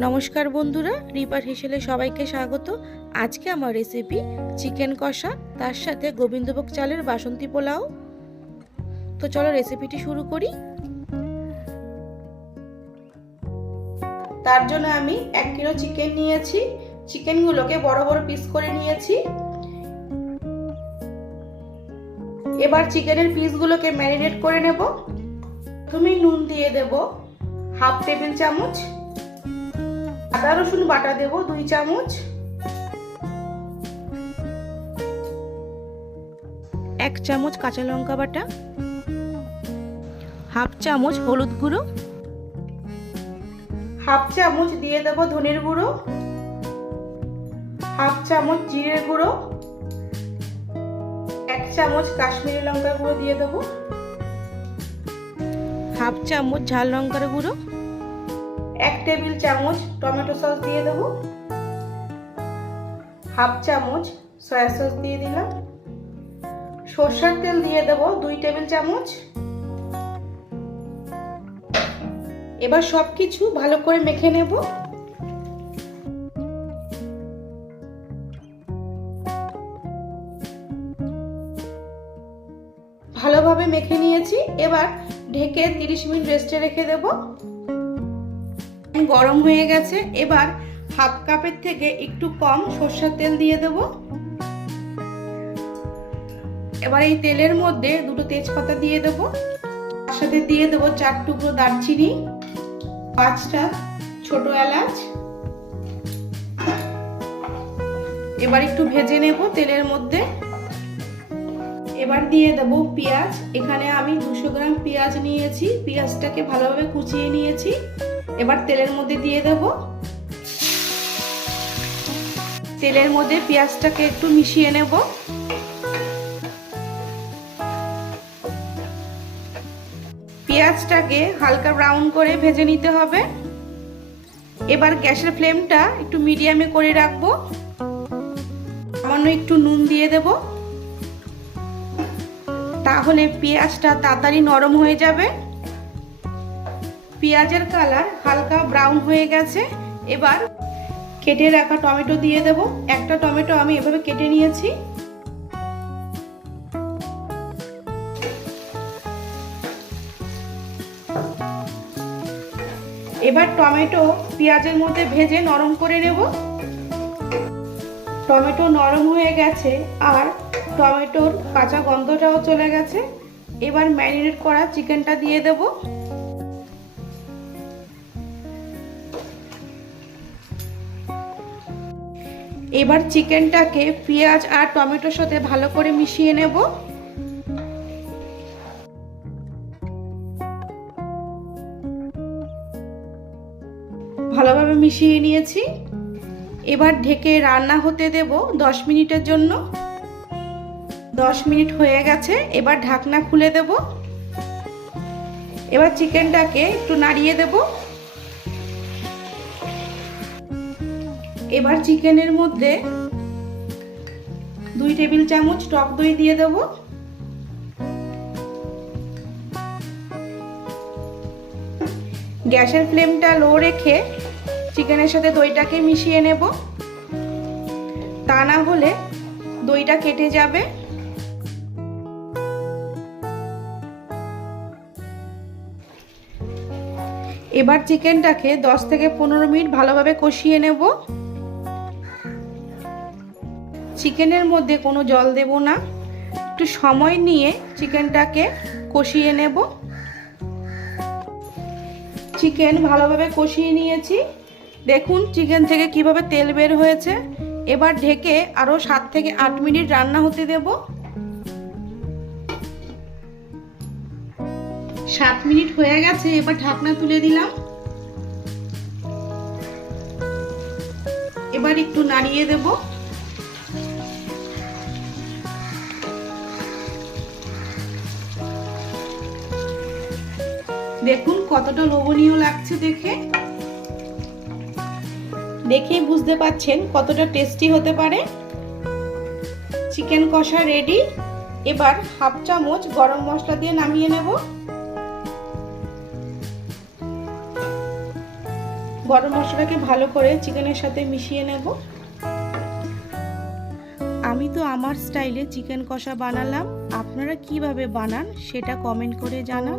নমস্কার বন্ধুরা, রিপার হিসেলে সবাইকে স্বাগত। আজকে আমার রেসিপি চিকেন কষা, তার সাথে গোবিন্দভোগ চালের বাসন্তী পোলাও। তো চলো রেসিপিটি শুরু করি। তার জন্য আমি এক কিলো চিকেন নিয়েছি। চিকেনগুলোকে বড় বড় পিস করে নিয়েছি। এবার চিকেনের পিসগুলোকে ম্যারিনেট করে নেব। তুমি নুন দিয়ে দেব। হাফ টেবিল চামচ আদা, রসুন বাটা দেব, দুই চামচ। এক চামচ কাঁচা লঙ্কা বাটা। হাফ চামচ হলুদ গুঁড়ো। হাফ চামচ দিয়ে দেব ধনের গুঁড়ো। হাফ চামচ জিরের গুঁড়ো। এক চামচ কাশ্মীরি লঙ্কার গুঁড়ো দিয়ে দেবো। হাফ চামচ ঝাল লঙ্কার গুঁড়ো। এক টেবিল চামচ টমেটো সস দিয়ে দেবো। হাফ চামচ সয়া সস দিয়ে দিলাম। সর্ষের তেল দিয়ে দেব দুই টেবিল চামচ। এবার সব কিছু ভালো করে মেখে নেব। ভালোভাবে মেখে নিয়েছি। এবার ঢেকে 30 মিনিট রেস্টে রেখে দেব। গরম হয়ে গেছে, এবার হাফ কাপের থেকে একটু কম সর্ষের তেল দিয়ে দেব। এবার এই তেলের মধ্যে দুটো তেজপাতা দিয়ে দেব। তার সাথে দিয়ে দেব চার টুকরো দারচিনি, পাঁচটা ছোট এলাচ। এবার একটু ভেজে নেব তেলের মধ্যে। এবার দিয়ে দেব পেঁয়াজ। এখানে আমি দুশো গ্রাম পেঁয়াজ নিয়েছি। পেঁয়াজটাকে ভালোভাবে কুচিয়ে নিয়েছি। এবার তেলের মধ্যে দিয়ে দেব। তেলের মধ্যে পেঁয়াজটাকে একটু মিশিয়ে নেব। পেঁয়াজটাকে হালকা ব্রাউন করে ভেজে নিতে হবে। এবার গ্যাসের ফ্লেমটা একটু মিডিয়ামে করে রাখব। সামান্য একটু নুন দিয়ে দেবো। তাহলে পেঁয়াজটা তাড়াতাড়ি নরম হয়ে যাবে। পেঁয়াজের কালার হালকা ব্রাউন হয়ে গেছে। এবার কেটে রাখা টমেটো দিয়ে দেব। একটা টমেটো আমি এভাবে কেটে নিয়েছি। এবার টমেটো পেঁয়াজের মধ্যে ভেজে নরম করে নেব। টমেটো নরম হয়ে গেছে আর টমেটোর কাঁচা গন্ধটাও চলে গেছে। এবার ম্যারিনেট করা চিকেনটা দিয়ে দেব। এবার চিকেনটাকে পেঁয়াজ আর টমেটোর সাথে ভালো করে মিশিয়ে নেব। ভালোভাবে মিশিয়ে নিয়েছি। এবার ঢেকে রান্না হতে দেব দশ মিনিটের জন্য। দশ মিনিট হয়ে গেছে, এবার ঢাকনা খুলে দেব। এবার চিকেনটাকে একটু নাড়িয়ে দেব। এবার চিকেনের মধ্যে দুই টেবিল চামচ টক দই দিয়ে দেব। গ্যাসের ফ্লেমটা লো রেখে চিকেনের সাথে দইটাকে মিশিয়ে নেব। তা না হলে দইটা কেটে যাবে। এবার চিকেনটাকে 10 থেকে পনেরো মিনিট ভালোভাবে কষিয়ে নেব। চিকেনের মধ্যে কোনো জল দেব না। একটু সময় নিয়ে চিকেনটাকে কষিয়ে নেব। চিকেন ভালোভাবে কষিয়ে নিয়েছি। দেখুন চিকেন থেকে কীভাবে তেল বের হয়েছে। এবার ঢেকে আরও সাত থেকে আট মিনিট রান্না হতে দেবো। সাত মিনিট হয়ে গেছে, এবার ঢাকনা তুলে দিলাম। এবার একটু নাড়িয়ে দেব। দেখুন কতটা লোভনীয় লাগছে দেখে। দেখেই বুঝতে পাচ্ছেন কতটা টেস্টি হতে পারে। চিকেন কষা রেডি। এবার হাফ চামচ গরম মশলা দিয়ে নামিয়ে নেব। গরম মশলাকে ভালো করে চিকেনের সাথে মিশিয়ে নেব। আমি তো আমার স্টাইলে চিকেন কষা বানালাম। আপনারা কীভাবে বানান সেটা কমেন্ট করে জানান।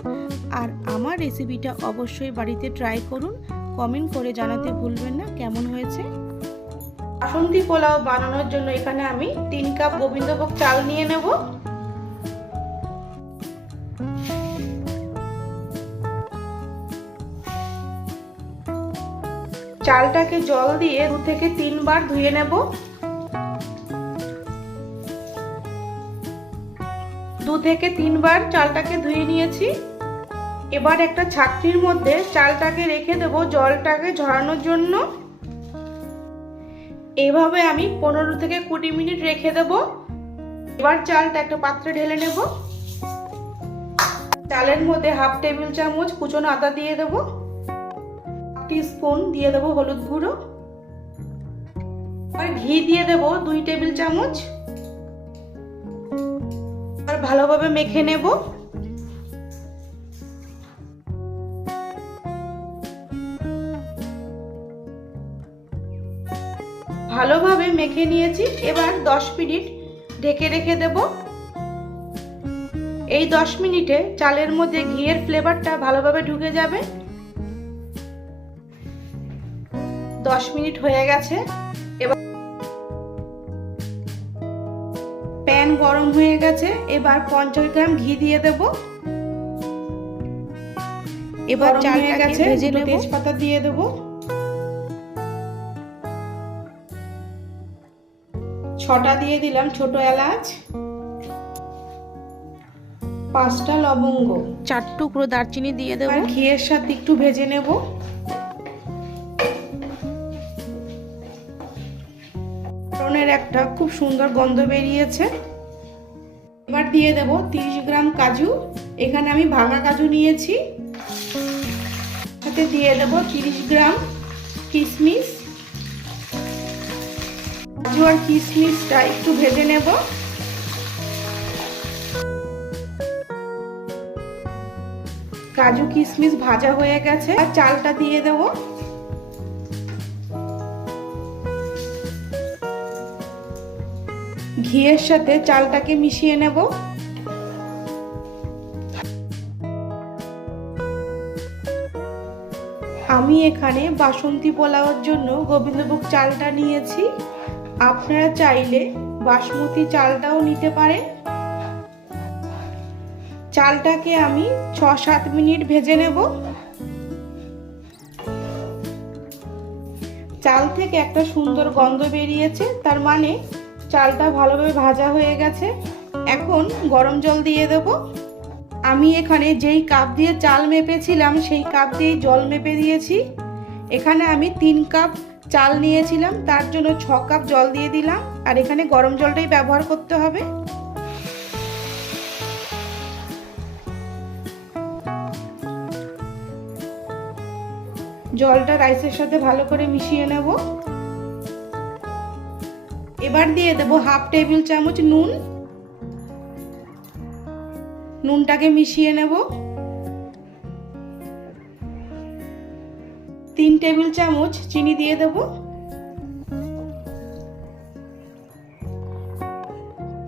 আর আমার রেসিপিটা অবশ্যই বাড়িতে ট্রাই করুন। কমেন্ট করে জানাতে ভুলবেন না। কেমন হয়েছে? বাসন্তী পোলাও বানানোর জন্য এখানে আমি তিন কাপ গোবিন্দভোগ চাল নিয়ে নেব। চালটাকে জল দিয়ে দু থেকে তিনবার ধুয়ে নেব। থেকে তিনবার চালটাকে ধুয়ে নিয়েছি। এবার একটা ছাকনির মধ্যে চালটাকে রেখে দেব জলটাকে ঝরানোর জন্য। এভাবে আমি পনেরো থেকে কুড়ি মিনিট রেখে দেব। এবার চালটা একটা পাত্রে ঢেলে নেব। চালের মধ্যে হাফ টেবিল চামচ কুচনো আদা দিয়ে দেব। স্পুন দিয়ে দেব হলুদ গুঁড়ো। আর ঘি দিয়ে দেব দুই টেবিল চামচ। ভালোভাবে মেখে নেব। ভালোভাবে মেখে নিয়েছি। এবার দশ মিনিট ঢেকে রেখে দেব। এই দশ মিনিটে চালের মধ্যে ঘিয়ের ফ্লেভারটা ভালোভাবে ঢুকে যাবে। দশ মিনিট হয়ে গেছে। প্যান গরম হয়ে গেছে এবার পঞ্চাশ গ্রাম ঘি দিয়ে দেব। এবার চাল হয়ে গেছে তেজপাতা দিয়ে দেবো। ছটা দিয়ে দিলাম ছোট এলাচ পাঁচটা লবঙ্গ। চার টুকরো দারচিনি দিয়ে দেবো। ঘিয়ের সাথে একটু ভেজে নেব। একটা খুব সুন্দর গন্ধ বেরিয়েছে। দিয়ে দেব, তিরিশ গ্রাম কাজু। এখানে আমি ভাঙা কাজু নিয়েছি। সাথে দিয়ে দেব তিরিশ গ্রাম কিশমিশ। কাজু আর কিশমিশটা একটু ভেজে নেব। কাজু কিশমিশ ভাজা হয়ে গেছে। আর চালটা দিয়ে দেব। ঘিয়ের সাথে চালটাকে মিশিয়ে নেব। আমি এখানে বাসন্তী পোলাওর জন্য গোবিন্দভোগ চালটা নিয়েছি। আপনারা চাইলে বাসমতি চালটাও নিতে পারেন। চালটাকে আমি ছ সাত মিনিট ভেজে নেব। চাল থেকে একটা সুন্দর গন্ধ বেরিয়েছে, তার মানে চালটা ভালোভাবে ভাজা হয়ে গেছে। এখন গরম জল দিয়ে দেব। আমি এখানে যেই কাপ দিয়ে চাল মেপেছিলাম, সেই কাপ দিয়েই জল মেপে দিয়েছি। এখানে আমি তিন কাপ চাল নিয়েছিলাম, তার জন্য ছ কাপ জল দিয়ে দিলাম। আর এখানে গরম জলটাই ব্যবহার করতে হবে। জলটা রাইসের সাথে ভালো করে মিশিয়ে নেব। এবার দিয়ে দেব হাফ টেবিল চামচ নুন। নুনটাকে মিশিয়ে নেব। তিন টেবিল চামচ চিনি দিয়ে দেব।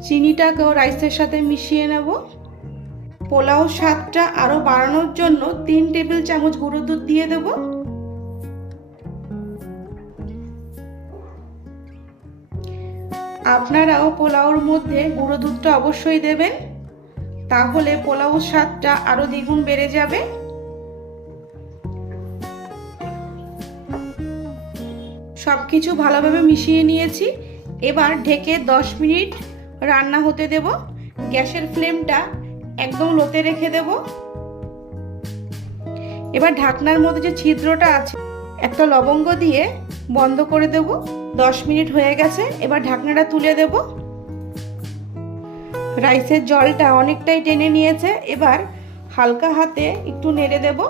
চিনিটাকেও রাইসের সাথে মিশিয়ে নেব। পোলাও স্বাদটা আরও বাড়ানোর জন্য তিন টেবিল চামচ গুঁড়ো দুধ দিয়ে দেব। আপনারাও পোলাওর মধ্যে গুঁড়ো দুধটা অবশ্যই দেবেন। তাহলে পোলাওর স্বাদটা আরও দ্বিগুণ বেড়ে যাবে। সব কিছু ভালোভাবে মিশিয়ে নিয়েছি। এবার ঢেকে 10 মিনিট রান্না হতে দেব। গ্যাসের ফ্লেমটা একদম লোতে রেখে দেব। এবার ঢাকনার মধ্যে যে ছিদ্রটা আছে একটা লবঙ্গ দিয়ে বন্ধ করে দেব। 10 মিনিট হয়ে গেছে, এবার ঢাকনাটা তুলে দেব। রাইসের জলটা অনেকটাই টেনে নিয়েছে, এবার হালকা হাতে একটু নেড়ে দেবো।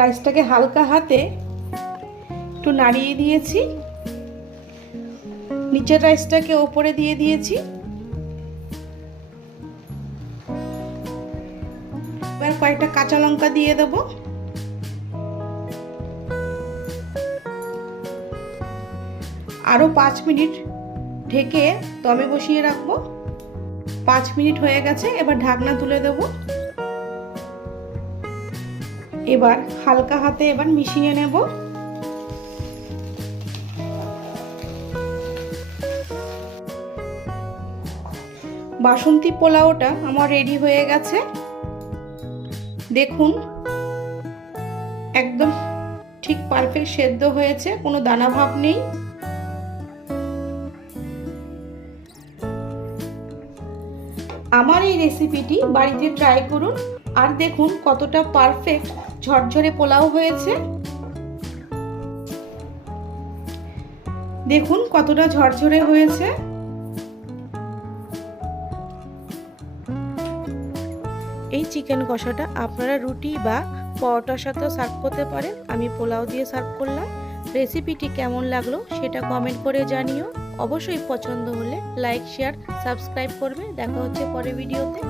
রাইসটাকে হালকা হাতে একটু নাড়িয়ে দিয়েছি। নিচের রাইসটাকে ওপরে দিয়ে দিয়েছি। এবার কয়েকটা কাঁচা লঙ্কা দিয়ে দেব। আরও পাঁচ মিনিট ঢেকে দমে বসিয়ে রাখব। পাঁচ মিনিট হয়ে গেছে, এবার ঢাকনা তুলে দেব। এবার হালকা হাতে এবার মিশিয়ে নেব। বাসন্তী পোলাওটা আমার রেডি হয়ে গেছে। দেখুন, একদম ঠিক পারফেক্ট সেদ্ধ হয়েছে, কোনো দানা ভাব নেই। আমার এই রেসিপিটি বাড়িতে ট্রাই করুন। আর দেখুন কতটা পারফেক্ট ঝরঝরে পোলাও হয়েছে। দেখুন কতটা ঝরঝরে হয়েছে। এই চিকেন কষাটা আপনারা রুটি বা পরোটার সাথেও সার্ভ করতে পারেন। আমি পোলাও দিয়ে সার্ভ করলাম। রেসিপিটি কেমন লাগল সেটা কমেন্ট করে জানিও। অবশ্যই পছন্দ হলে লাইক শেয়ার সাবস্ক্রাইব করবে। দেখা হচ্ছে পরের ভিডিওতে